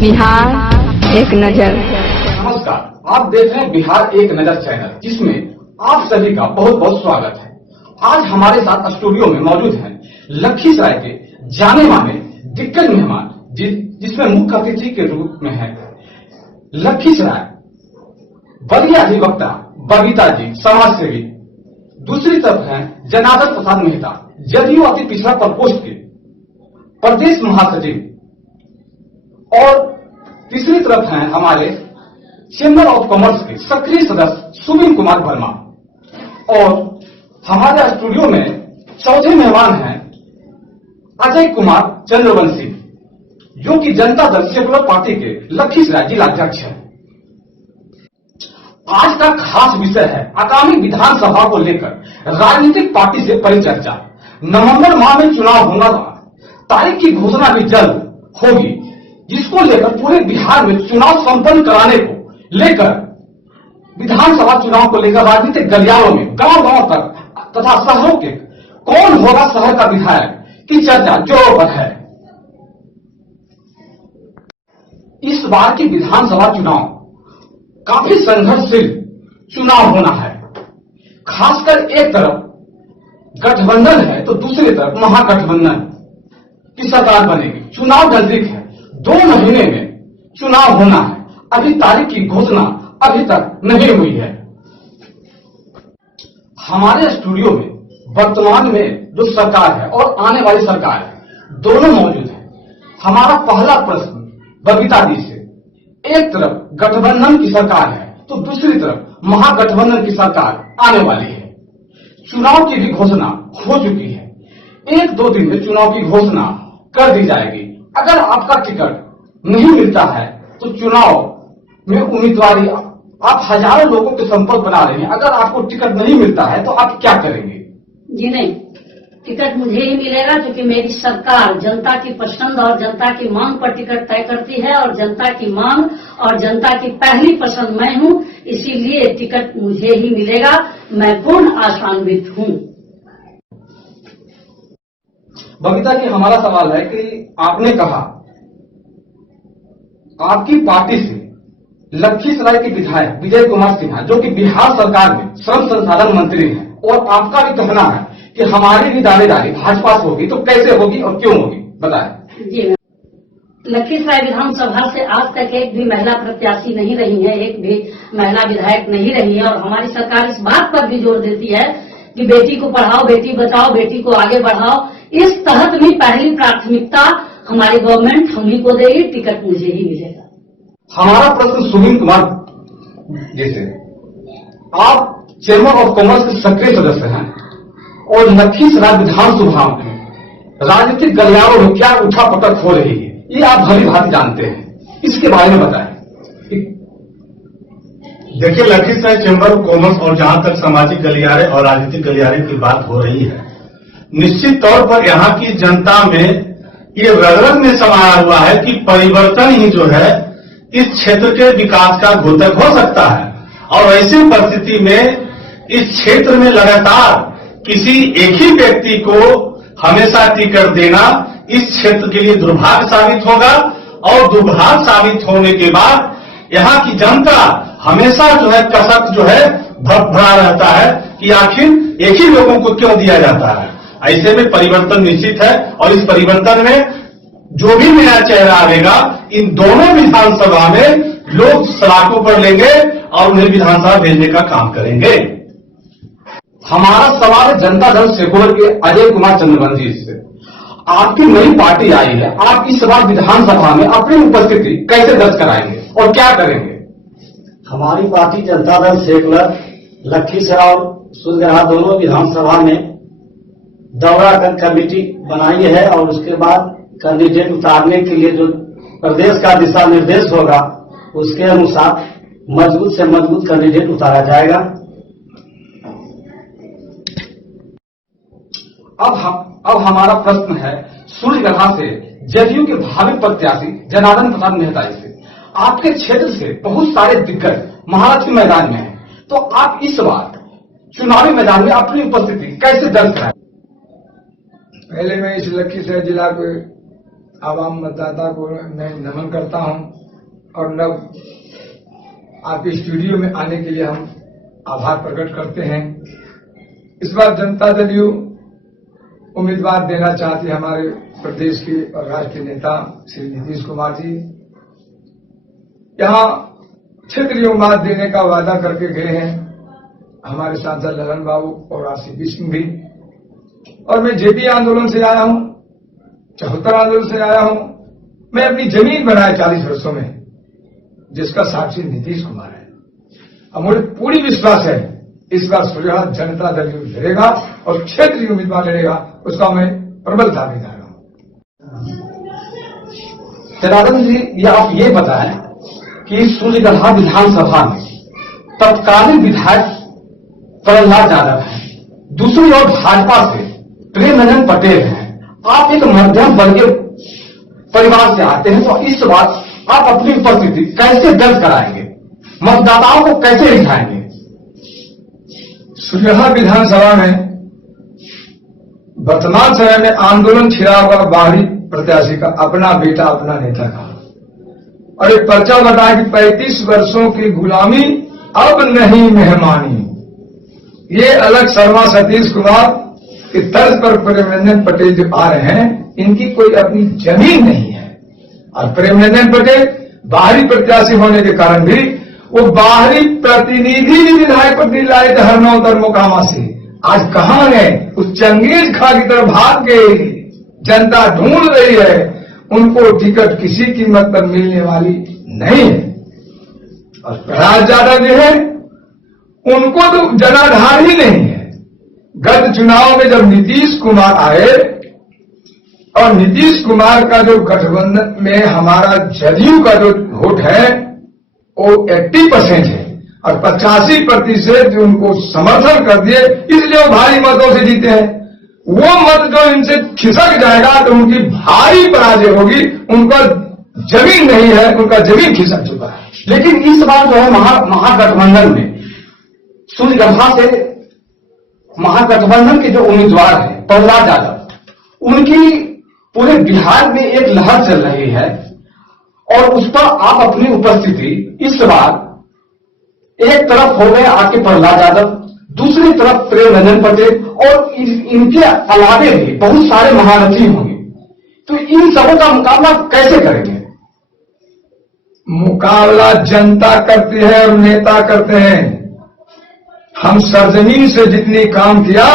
बिहार एक नजर। नमस्कार, आप देख रहे हैं बिहार एक नजर चैनल, जिसमें आप सभी का बहुत बहुत स्वागत है। आज हमारे साथ स्टूडियो में मौजूद हैं लखीसराय के जाने माने दिग्गज मेहमान, जिसमें मुख्य अतिथि के रूप में है लखीसराय वरीय अधिवक्ता बबीता जी, समाज सेवी। दूसरी तरफ है जनार्दन प्रसाद मेहता, जदयू अति पिछड़ा प्रकोष्ठ के प्रदेश महासचिव। और तीसरी तरफ हैं हमारे चेंबर ऑफ कॉमर्स के सक्रिय सदस्य सुनील कुमार वर्मा। और हमारे स्टूडियो में चौथे मेहमान हैं अजय कुमार चंद्रवंशी, जो कि जनता दल सेकुलर पार्टी के लखीसराय जिलाध्यक्ष हैं। आज का खास विषय है आगामी विधानसभा को लेकर राजनीतिक पार्टी से परिचर्चा। नवंबर माह में चुनाव होगा, तारीख की घोषणा भी जल्द होगी, जिसको लेकर पूरे बिहार में चुनाव संपन्न कराने को लेकर विधानसभा चुनाव को लेकर राजनीतिक गलियारों में गांव-गांव तक तथा शहरों के कौन होगा शहर का विधायक की चर्चा जोरों पर है। इस बार की विधानसभा चुनाव काफी संघर्षशील चुनाव होना है। खासकर एक तरफ गठबंधन है तो दूसरी तरफ महागठबंधन की सरकार बनेगी। चुनाव नजदीक है, 2 महीने में चुनाव होना है। अभी तारीख की घोषणा अभी तक नहीं हुई है। हमारे स्टूडियो में वर्तमान में जो सरकार है और आने वाली सरकार है, दोनों मौजूद है। हमारा पहला प्रश्न बबीता जी से, एक तरफ गठबंधन की सरकार है तो दूसरी तरफ महागठबंधन की सरकार आने वाली है। चुनाव की भी घोषणा हो चुकी है। 1-2 दिन में चुनाव की घोषणा कर दी जाएगी। अगर आपका टिकट नहीं मिलता है तो चुनाव में उम्मीदवारी आप हजारों लोगों के संपर्क बना रहे हैं। अगर आपको टिकट नहीं मिलता है तो आप क्या करेंगे? जी नहीं, टिकट मुझे ही मिलेगा, क्योंकि मेरी सरकार जनता की पसंद और जनता की मांग पर टिकट तय करती है और जनता की मांग और जनता की पहली पसंद मैं हूं, इसीलिए टिकट मुझे ही मिलेगा। मैं पूर्ण आशान्वित हूं। बबीता जी, हमारा सवाल है कि आपने कहा आपकी पार्टी से लखीसराय के विधायक विजय कुमार सिन्हा, जो कि बिहार सरकार में श्रम संसाधन मंत्री हैं, और आपका भी कहना है कि हमारी भी दावेदारी भाजपा से होगी, तो कैसे होगी और क्यों होगी, बताएं। जी, लखीसराय विधानसभा से आज तक एक भी महिला प्रत्याशी नहीं रही है, एक भी महिला विधायक नहीं रही है। और हमारी सरकार इस बात पर भी जोर देती है कि बेटी को पढ़ाओ, बेटी बचाओ, बेटी को आगे बढ़ाओ। इस तहत भी पहली प्राथमिकता हमारी गवर्नमेंट हम ही को देगी, टिकट मुझे ही मिलेगा। हमारा प्रश्न सुनील कुमार जैसे, आप चेंबर ऑफ कॉमर्स के सक्रिय सदस्य हैं और लखीसराय विधानसभा में राजनीतिक गलियारों में क्या उठापटक हो रही है, ये आप भली भांति जानते हैं, इसके बारे में बताएं। देखिए, लखीसराय चेंबर ऑफ कॉमर्स और जहां तक सामाजिक गलियारे और राजनीतिक गलियारे की बात हो रही है, निश्चित तौर पर यहाँ की जनता में ये रग-रग में समाया हुआ है कि परिवर्तन ही जो है इस क्षेत्र के विकास का द्योतक हो सकता है। और ऐसी परिस्थिति में इस क्षेत्र में लगातार किसी एक ही व्यक्ति को हमेशा टिकट देना इस क्षेत्र के लिए दुर्भाग्य साबित होगा। और दुर्भाग्य साबित होने के बाद यहाँ की जनता हमेशा जो है कसक जो है भरा रहता है कि आखिर एक ही लोगों को क्यों दिया जाता है। ऐसे में परिवर्तन निश्चित है और इस परिवर्तन में जो भी नया चेहरा आएगा, इन दोनों विधानसभा में लोग सलाखों पर लेंगे और उन्हें विधानसभा भेजने का काम करेंगे। हमारा सवाल जनता दल सेकुलर के अजय कुमार चंद्रवंशी से, आपकी नई पार्टी आई है, आप इस बार विधानसभा में अपनी उपस्थिति कैसे दर्ज कराएंगे और क्या करेंगे? हमारी पार्टी जनता दल सेकुलर लखीसराय और सुलगढ़ा दोनों विधानसभा में दौरा कर कमेटी बनाई है और उसके बाद कैंडिडेट उतारने के लिए जो प्रदेश का दिशा निर्देश होगा, उसके अनुसार मजबूत से मजबूत कैंडिडेट उतारा जाएगा। अब हमारा प्रश्न है सूर्यगढ़ा से जदयू के भावी प्रत्याशी जनार्दन प्रसाद मेहता से। आपके क्षेत्र से बहुत सारे दिग्गज महाराष्ट्र मैदान में हैं, तो आप इस बार चुनावी मैदान में अपनी उपस्थिति कैसे दर्ज कराएं? पहले मैं इस लखीसराय जिला के आवाम मतदाता को मैं नमन करता हूं और नव आपके स्टूडियो में आने के लिए हम आभार प्रकट करते हैं। इस बार जनता दल यू उम्मीदवार देना चाहती है हमारे प्रदेश के और राष्ट्रीय नेता श्री नीतीश कुमार जी। यहाँ क्षेत्रीय उम्मीदवार देने का वादा करके गए हैं हमारे सांसद ललन बाबू और आरसीपी सिंह भी। और मैं जेपी आंदोलन से आया हूं, 74 आंदोलन से आया हूं। मैं अपनी जमीन बनाया 40 वर्षों में, जिसका साक्षी नीतीश कुमार है। अब मुझे पूरी विश्वास है इस बार सुलह जनता दल लड़ेगा और क्षेत्रीय उम्मीदवार लड़ेगा, उसका मैं प्रबल दावेदार हूं। जनार्दन जी, ये आप ये बताएं कि सूर्यगढ़ा विधानसभा में तत्कालीन विधायक प्रहलाद यादव है, दूसरी ओर भाजपा से प्रेम रंजन पटेल हैं। आप एक मध्यम वर्गीय परिवार से आते हैं, तो इस बार आप अपनी उपस्थिति कैसे दर्ज कराएंगे, मतदाताओं को कैसे रिझाएंगे? सुलह विधानसभा में वर्तमान समय में आंदोलन छिड़ा हुआ बाहरी प्रत्याशी का अपना बेटा अपना नेता का, और एक पर्चा बताया कि 35 वर्षों की गुलामी अब नहीं मेहमानी। ये अलग शर्मा सतीश कुमार की तर्ज पर प्रेम रंजन पटेल जो आ रहे हैं, इनकी कोई अपनी जमीन नहीं है। और प्रेम रंजन पटेल बाहरी प्रत्याशी होने के कारण भी वो बाहरी प्रतिनिधि भी विधायक प्रतिनिधि लाए थे हरनौतर मोकामा से। आज कहां गए? उस चंगेज खां की तरफ भाग गए। जनता ढूंढ रही है, उनको टिकट किसी कीमत पर मिलने वाली नहीं है। और प्रहलाद यादव जो है, उनको तो जनाधार ही नहीं है। गत चुनाव में जब नीतीश कुमार आए और नीतीश कुमार का जो गठबंधन में हमारा जदयू का जो वोट है वो 80% है और 85% जो उनको समर्थन कर दिए, इसलिए वो भारी मतों से जीते हैं। वो मत जो इनसे खिसक जाएगा तो उनकी भारी पराजय होगी। उनका जमीन नहीं है, उनका जमीन खिसक चुका है। लेकिन इस बार जो है महागठबंधन में सूर्यगढ़ा से महागठबंधन के जो उम्मीदवार है प्रहलाद यादव, उनकी पूरे बिहार में एक लहर चल रही है और उस पर आप अपनी उपस्थिति इस बार एक तरफ हो गए आपके प्रहलाद यादव, दूसरी तरफ प्रेम रंजन पटेल और इनके अलावे भी बहुत सारे महारथी होंगे। तो इन सबों का मुकाबला कैसे करेंगे? मुकाबला जनता करती है और नेता करते हैं। हम सरजमीन से जितनी काम किया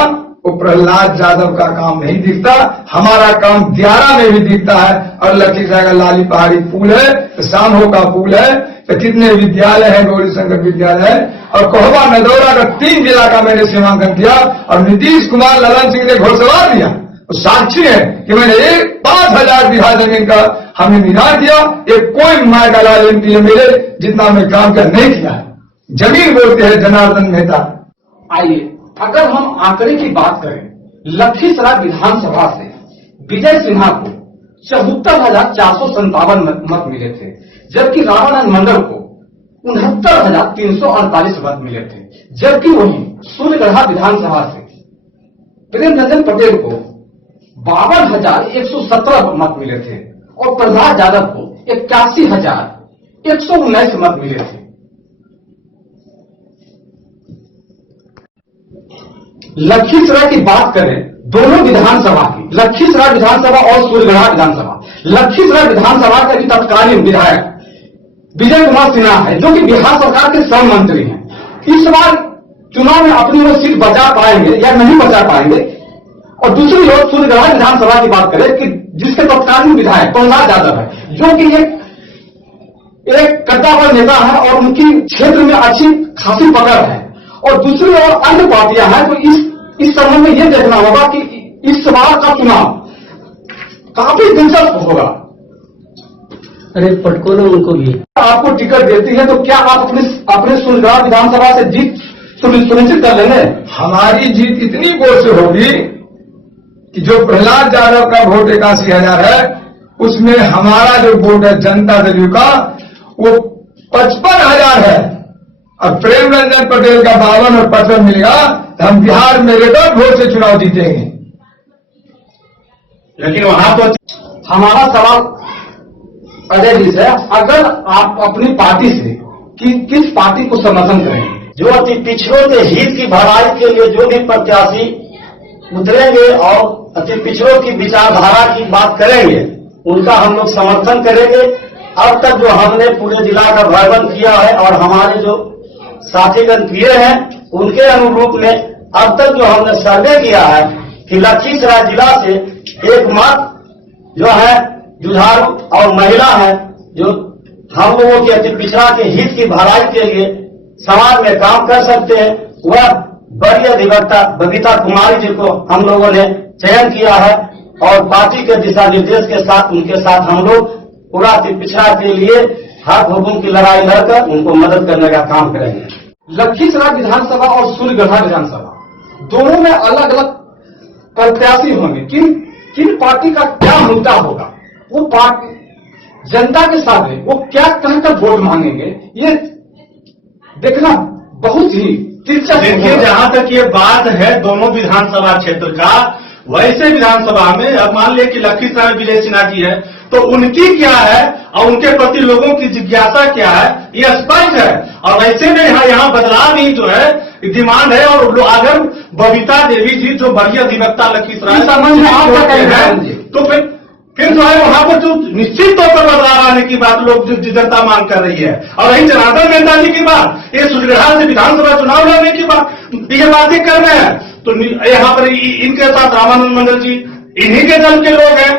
वो प्रहलाद यादव का काम नहीं दिखता, हमारा काम दियारा में भी दिखता है। और लखीसराय का लाली पहाड़ी पुल है, सामहो का पुल है, तो कितने विद्यालय हैं, गौरी शंकर विद्यालय है। और कोहबा नदौरा का 3 जिला का मैंने सीमांकन किया और नीतीश कुमार ललन सिंह ने घोषणा दिया, वो साक्षी है कि मैंने 5,000 बीघा जमीन का हमने निर्माण किया। एक कोई माय का लाल एमपी मिले जितना मैं काम कर नहीं किया। जमीन बोलते हैं जनार्दन मेहता। आइए, अगर हम आंकड़े की बात करें, लखीसराय विधानसभा से विजय सिन्हा को 74,457 मत मिले थे, जबकि रामानंद मंडल को 69,348 मत मिले थे। जबकि वहीं सूर्यगढ़ा विधानसभा से प्रेम रंजन पटेल को 52,117 मत मिले थे और प्रहलाद यादव को 81,119 मत मिले थे। लखीसराय की बात करें दोनों विधानसभा की, लखीसराय विधानसभा और सूर्यगढ़ा विधानसभा। लखीसराय विधानसभा के भी तत्कालीन विधायक विजय कुमार सिन्हा है, जो कि बिहार सरकार के श्रम मंत्री हैं। इस बार चुनाव में अपनी वो सीट बचा पाएंगे या नहीं बचा पाएंगे? और दूसरी ओर सूर्यगढ़ा विधानसभा की बात करें कि जिसके तत्कालीन विधायक प्रहलाद यादव है, जो कि एक कद्दावर नेता है और उनकी क्षेत्र में अच्छी खासी पकड़ है। और दूसरी ओर अन्य पार्टियां हैं। तो इस संबंध में यह देखना होगा कि इस बार का चुनाव काफी दिलचस्प होगा। अरे पटको लो उनको भी। आपको टिकट देती है तो क्या आप अपने सूर्यगढ़ा विधानसभा से जीत सुनिश्चित कर लेंगे? हमारी जीत इतनी वोट से होगी कि जो प्रहलाद यादव का वोट 81,000 है, उसमें हमारा जो वोट है जनता दल का वो 55,000 है और प्रेम रंजन पटेल का 52 और 55 मिलेगा, तो हम बिहार में रिकॉर्ड वोट से चुनाव जीतेंगे। लेकिन वहां तो हमारा सवाल अजय जी से, अगर आप अपनी पार्टी से किस पार्टी को समर्थन करेंगे? जो अति पिछड़ों के हित की भलाई के लिए जो भी प्रत्याशी उतरेंगे और अति पिछड़ों की विचारधारा की बात करेंगे, उनका हम लोग समर्थन करेंगे। अब तक जो हमने पूरे जिला का भ्रमण किया है और हमारे जो साथीगण किए हैं, उनके अनुरूप में अब तक जो हमने सर्वे किया है कि लखीसराय जिला से एकमात्र जो है जुझारू और महिला है जो हम लोगों के अति पिछड़ा के हित की भलाई के लिए समाज में काम कर सकते हैं, वह बड़ी अधिवक्ता बबीता कुमारी जी को हम लोगों ने चयन किया है और पार्टी के दिशा निर्देश के साथ उनके साथ हम लोग पूरा अति पिछड़ा के लिए हक हुकुम की लड़ाई लड़कर उनको मदद करने का काम करेंगे। लखीसराय विधानसभा और सूर्यगढ़ा विधानसभा दोनों में अलग अलग प्रत्याशी होंगे। किन पार्टी का क्या मुद्दा होगा, वो पार्टी जनता के सामने वो क्या कहकर वोट मांगेंगे, ये देखना बहुत ही दिलचस्प। देखिए, जहां तक ये बात है दोनों विधानसभा क्षेत्र का, वैसे विधानसभा में अब मान लिया कि लखीसराय विजय सिन्हा जी है, तो उनकी क्या है और उनके प्रति लोगों की जिज्ञासा क्या है, ये स्पष्ट है। और वैसे में यहाँ बदलाव ही जो है डिमांड है। और अगर बबीता देवी जी जो बड़ी अधिवक्ता लखीसराय समझ में आपका कहना है, तो फिर जो है वहां पर जो निश्चित तौर पर बदलाव आने की बात लोग जो जनता मांग कर रही है। और वही जनार्दन मेहता जी की बात, ये सूर्यगढ़ा से विधानसभा चुनाव लड़ने की बात, ये बातें कर रहे हैं। तो यहाँ पर इनके साथ रामानंद मंडल जी इन्हीं के दल के लोग हैं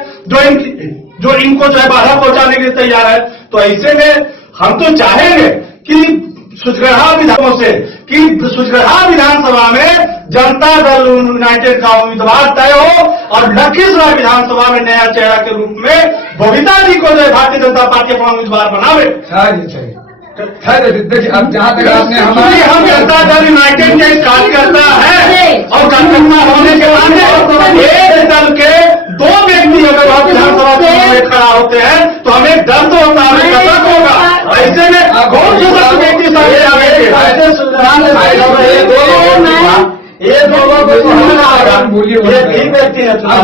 जो इनको जो है बाधा पहुंचाने के लिए तैयार है। तो ऐसे में हम तो चाहेंगे कि सूर्यगढ़ा विधानसभा में जनता दल यूनाइटेड का उम्मीदवार तय हो और लखीसराय विधानसभा में नया चेहरा के रूप में बबीता जी को जो भारतीय जनता पार्टी अपना उम्मीदवार बनावे। देखिए, अब जहाँ तक आपने हमारे हम जनता दल यूनाइटेड के कार्यकर्ता है और कार्यकर्ता होने के नाते एक दल के दो व्यक्ति अगर वह विधानसभा चुनाव में खड़ा होते हैं तो हमें डर तो होता होगा। ऐसे में कौन सा व्यक्ति सामने आएंगे?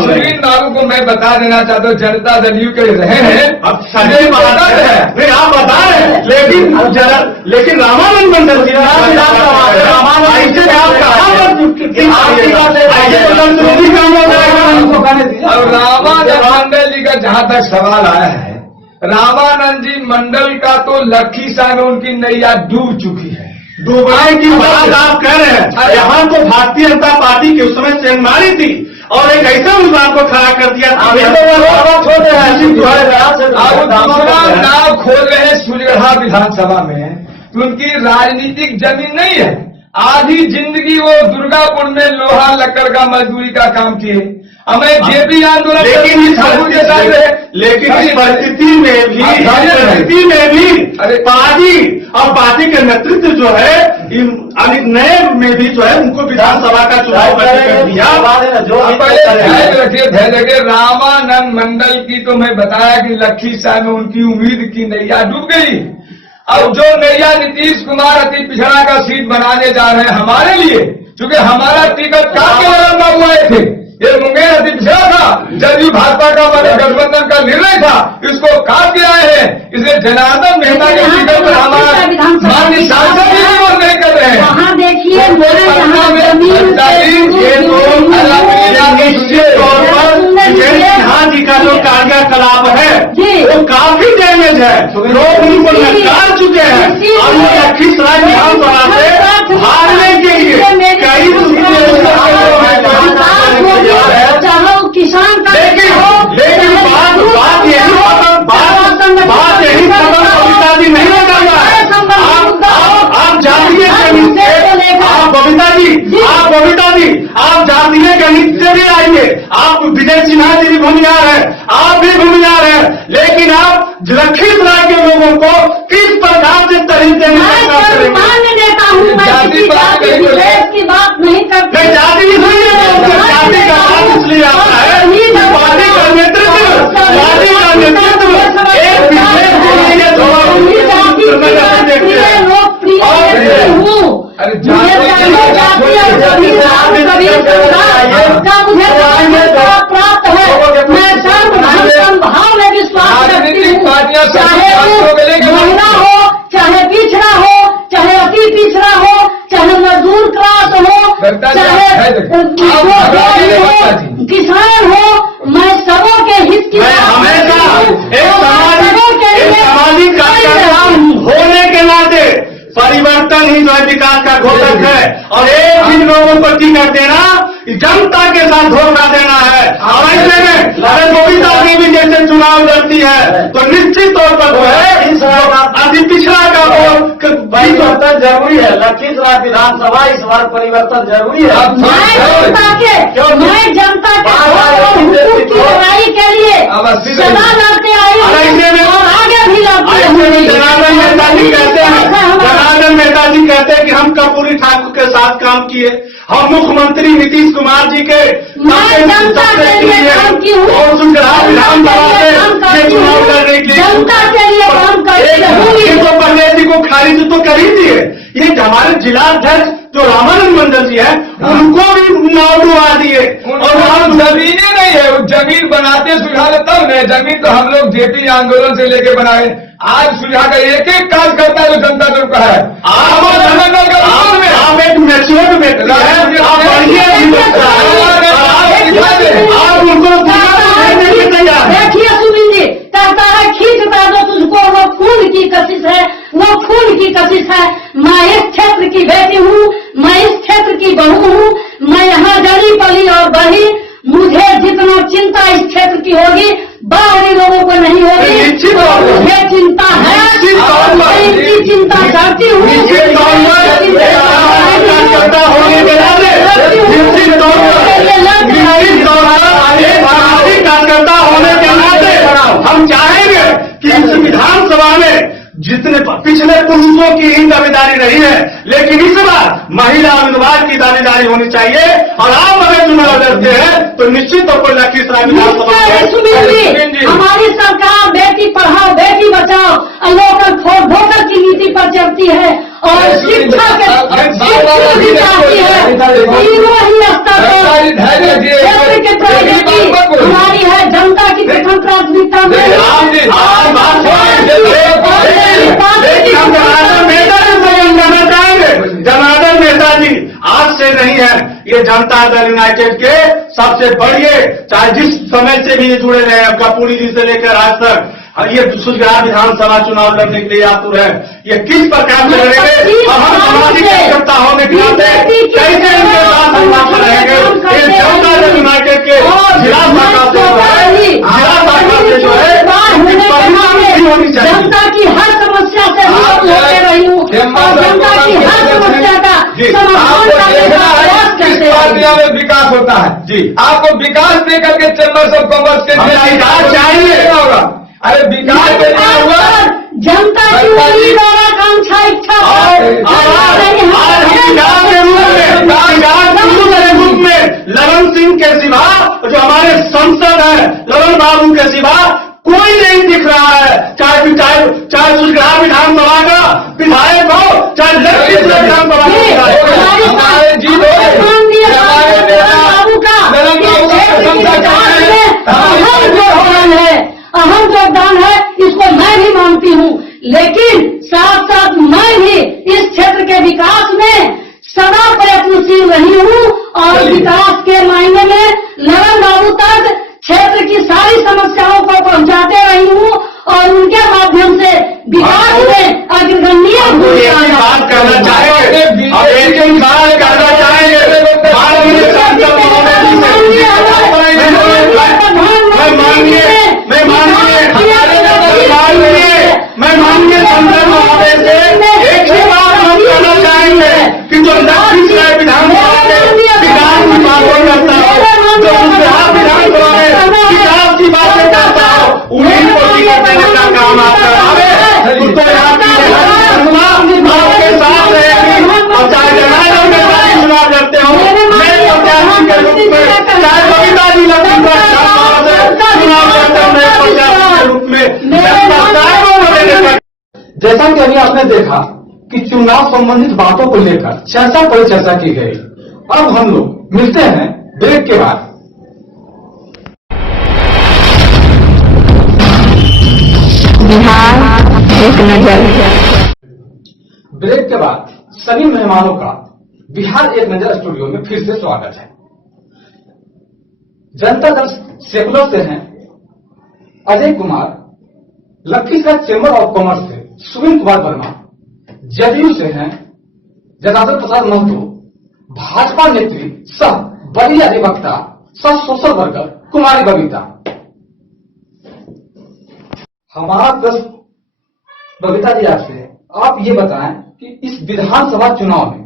सुनील बाबू को मैं बता देना चाहता हूँ, जनता दल यू के रहे हैं। अब सही बात है, नहीं आप बता रहे हैं, लेकिन रामानंद मंडल जी ऐसे में आप और रामानंद मंडल जी का जहाँ तक सवाल आया है, रामानंद जी मंडल का तो लखीसराय में उनकी नैया डूब चुकी है। डूबने की बात आप कह रहे हैं, यहाँ तो भारतीय जनता पार्टी की उस समय चेंगमारी थी और एक ऐसे उम्मीदवार को खड़ा कर दिया। नाव खोल रहे हैं सूर्यगढ़ा विधानसभा में, तो उनकी राजनीतिक जमीन नहीं है। आधी जिंदगी वो दुर्गापुर में लोहा लकड़ का मजदूरी का काम किए, हमें जेपी आंदोलन लेकिन इस परिस्थिति में भी पार्टी और पार्टी के नेतृत्व जो है नए में भी जो है उनको विधानसभा का चुनाव कर दिया। रखिए रामानंद मंडल की तो मैं बताया कि लखीसराय में उनकी उम्मीद की नैया डूब गई। अब जो नैया नीतीश कुमार अति पिछड़ा का सीट बनाने जा रहे हैं हमारे लिए, क्योंकि हमारा टिकट काट के लड़ना हुए थे, ये मुंगेर अति पिछड़ा था, जदयू भाजपा का गठबंधन का निर्णय था, इसको काट के आए हैं। इसलिए जनार्दन मेहता के टिकट पर हमारा माननीय सांसद भी विरोध नहीं कर रहे हैं। वहाँ देखिए निश्चित तौर पर सिन्हा जी का जो कार्यकलाप है वो काफी डैमेज है, लोग उनको नकार चुके हैं और वो लखीसराय विधानसभा से भागने के लिए कई किसान लेकिन बात यही बबीता जी नहीं लगाना है। आप जातीय गणित से बबीता जी आप जातीय गणित से भी आएंगे, आप विजय सिन्हा जी भी भूमिहार है, आप भी भूमिहार है, लेकिन आप लखीसराय के लोगों को किस प्रकार से तरीके से देता हूँ, की बात नहीं करते। जाति जाति का बात इसलिए आता है पार्टी का नेतृत्व एक प्राप्त है, मैं मैं हमेशा एक सामाजिक कार्यकर्ता होने के नाते परिवर्तन ही जो है विकास का घोषक है। और एक चीज लोगों को टिकट देना, जनता के साथ धोखा देना है। और ऐसे में अगर गोविंदा देवी जैसे चुनाव लड़ती है तो निश्चित तौर पर जो है अति पिछड़ा का परिवर्तन जरूरी है। लखीसराय विधानसभा इस बार परिवर्तन जरूरी है। मैं जनता की लड़ाई के लिए सदा लड़ते आई हूं और आगे भी लड़ती जनार्दन मेहता जी कहते हैं, जनार्दन मेहता जी कहते हैं कि हम कर्पूरी ठाकुर के साथ काम किए, हम मुख्यमंत्री नीतीश कुमार जी के जनता के लिए काम की हूँ और सुखराम विधानसभा से चुनाव लड़ने के जनता के लिए काम करती तो पहले जी को खारिज तो कर ही दिए। ये हमारे जिलाध्यक्ष जो रामानंद मंडल जी है उनको भी नाव डुबा दिए। और हम जमीनें नहीं है, वो जमीन बनाते सुझाव तब नहीं, जमीन तो हम लोग जेपी आंदोलन से लेके बनाए। आज सुझा का एक एक काज करता है जो जनता जो का है। आप एक मैच्योर व्यक्ति है, आप बढ़िया अधिवक्ता हैं, आप उनको देखिए सुनील जी कहता है खींचता जो तुझको वो खून की कशिश है, वो खून की कशिश है। मैं इस क्षेत्र की बेटी हूँ, मैं इस क्षेत्र की बहू हूँ, मैं यहाँ जली पली और बढ़ी। मुझे जितना चिंता इस क्षेत्र की होगी बाहरी लोगों को नहीं होगी। मुझे चिंता है और मैं इसकी चिंता करती हूँ। कार्यकर्ता होने के नाते हम चाहेंगे कि इस विधानसभा में जितने पिछले पुरुषों की ही दावेदारी रही है, लेकिन इस बार महिला उम्मीदवार की दावेदारी होनी चाहिए। और आप अगर चुनाव लड़ते हैं तो निश्चित तौर पर लखीसराय विधानसभा हमारी सरकार बेटी पढ़ाओ बेटी बचाओ लोकल वोटर की नीति पर चलती है और शिक्षा भी चाहती है। तीनों ही स्तर क्षेत्र के प्रायोरिटी हमारी है, जनता की प्रथम प्राथमिकता में। जनार्दन मेहता जी आज से नहीं है, ये जनता दल यूनाइटेड के सबसे बड़े, चाहे जिस समय से भी जुड़े रहे हैं, कर्पूरी जी से लेकर आज तक ये सुजगा विधानसभा चुनाव लड़ने के लिए आतुर है। ये किस प्रकार से लड़ेंगे और हम सामाजिक कार्यकर्ता होने के नाते कैसे इनके साथ हम वहां पर रहेंगे। ये जनता दल यूनाइटेड के जिला शाखा से जो है होनी चाहिए। जनता की हर समस्या से हम लड़ते रही हूँ और जनता की हर समस्या का समाधान करने का प्रयास करते हैं। विकास होता है जी, आपको विकास दे करके चैम्बर ऑफ कॉमर्स के विकास चाहिए होगा। अरे विकास जनता की उम्मीद और आकांक्षा इच्छा रूप में ललन सिंह के सिवा, जो हमारे सांसद है ललन बाबू के सिवा कोई नहीं दिख रहा है। चाहे सुजगा विधानसभा का विधायक हो, चाहे लखीसराय विधानसभा अहम योगदान है, इसको मैं भी मानती हूँ। लेकिन साथ साथ मैं भी इस क्षेत्र के विकास में सदा प्रयत्नशील रही हूँ और विकास के मायने में ललन बाबू तक क्षेत्र की सारी समस्याओं को पहुंचाते रही हूँ और उनके माध्यम से विकास में अग्रगण्य बात करना चाहेंगे और एक बात करना चाहेंगे। मैं माननीय संसद महोदय से एक ही बात हम कहना चाहेंगे कि जो लखीसराय विधानसभा में विकास की बातें करता हो, जो सुजगा विधानसभा में विकास की बातें करता हो, उन्हीं को टिकट देने का काम आता है। तो यहाँ की आपके साथ रहेगी और चाहे जनार्दन मेहता जी चुनाव लड़ते हो, मैं प्रत्याशी के रूप में, चाहे गोविंदा जी चुनाव लड़ते हो, मैं प्रत्याशी के रूप में जैसा कि अभी आपने देखा कि चुनाव संबंधित बातों को लेकर चर्चा पर चर्चा की गई। अब हम लोग मिलते हैं ब्रेक के बाद। बिहार एक नजर। ब्रेक के बाद सभी मेहमानों का बिहार एक नजर स्टूडियो में फिर से स्वागत है। जनता दल सेकुलर से हैं Ajay Kumar, Lakhisarai chamber of commerce से सुनील कुमार वर्मा, जदयू से हैं जनार्दन प्रसाद महतो, भाजपा नेत्री सह बड़ी अधिवक्ता सह सोशल वर्कर कुमारी बबीता। हमारा प्रश्न बबीता जी आपसे, आप ये बताएं कि इस विधानसभा चुनाव में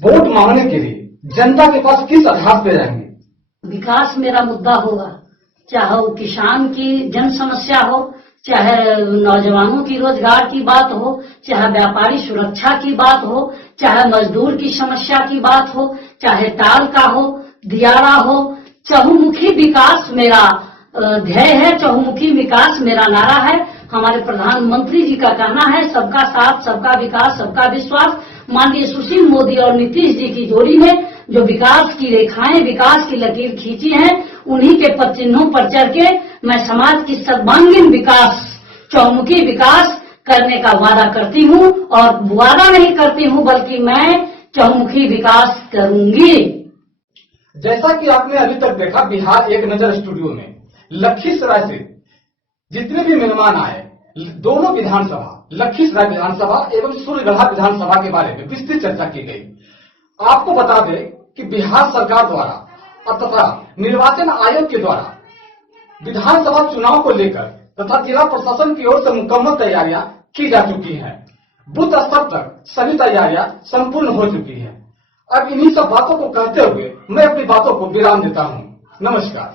वोट मांगने के लिए जनता के पास किस आधार पर रहेंगे? विकास मेरा मुद्दा होगा, चाहे वो किसान की जन समस्या हो, चाहे नौजवानों की रोजगार की बात हो, चाहे व्यापारी सुरक्षा की बात हो, चाहे मजदूर की समस्या की बात हो, चाहे टाल का हो, दियारा हो। चहुमुखी विकास मेरा ध्येय है, चहुमुखी विकास मेरा नारा है। हमारे प्रधानमंत्री जी का कहना है सबका साथ, सबका विकास, सबका विश्वास। माननीय सुशील मोदी और नीतीश जी की जोड़ी में जो विकास की रेखाएं, विकास की लकीर खींची हैं, उन्हीं के पद चिन्हों पर चढ़ के मैं समाज की सर्वांगीण विकास, चौमुखी विकास करने का वादा करती हूं। और वादा नहीं करती हूं बल्कि मैं चौमुखी विकास करूंगी। जैसा कि आपने अभी तक देखा, बिहार एक नजर स्टूडियो में लखीसराय से जितने भी मेहमान आए, दोनों विधानसभा, लखीसराय विधानसभा एवं सूर्यगढ़ा विधानसभा के बारे में विस्तृत चर्चा की गई। आपको बता दें कि बिहार सरकार द्वारा तथा निर्वाचन आयोग के द्वारा विधानसभा चुनाव को लेकर तथा जिला प्रशासन की ओर से मुकम्मल तैयारियां की जा चुकी हैं। बूथ स्तर तक सभी तैयारियां संपूर्ण हो चुकी हैं। अब इन्हीं सब बातों को कहते हुए मैं अपनी बातों को विराम देता हूं। नमस्कार।